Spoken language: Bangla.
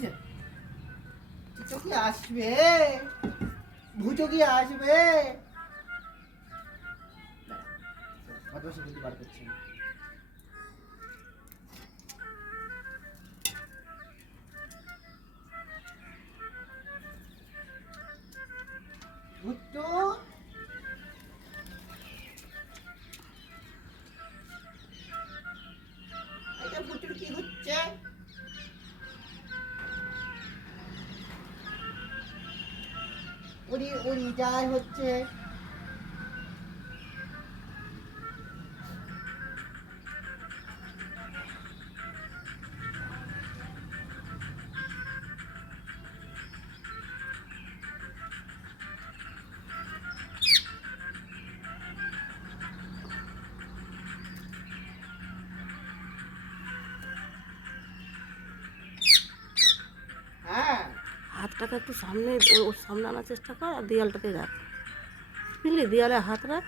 চিতো কি আসবে? ভূতো কি আসবে? বদমাশি কিন্তু বার করছে না। ভূতো এটা ভূতুর কি হচ্ছে? উড়ি উড়ি যায় হচ্ছে। হ্যাঁ, হাতটাকে একটু সামনে ওর সামনে আনার চেষ্টা কর আর দেয়ালটাতে রাখ, বুঝলি, দেয়ালে হাত রাখ।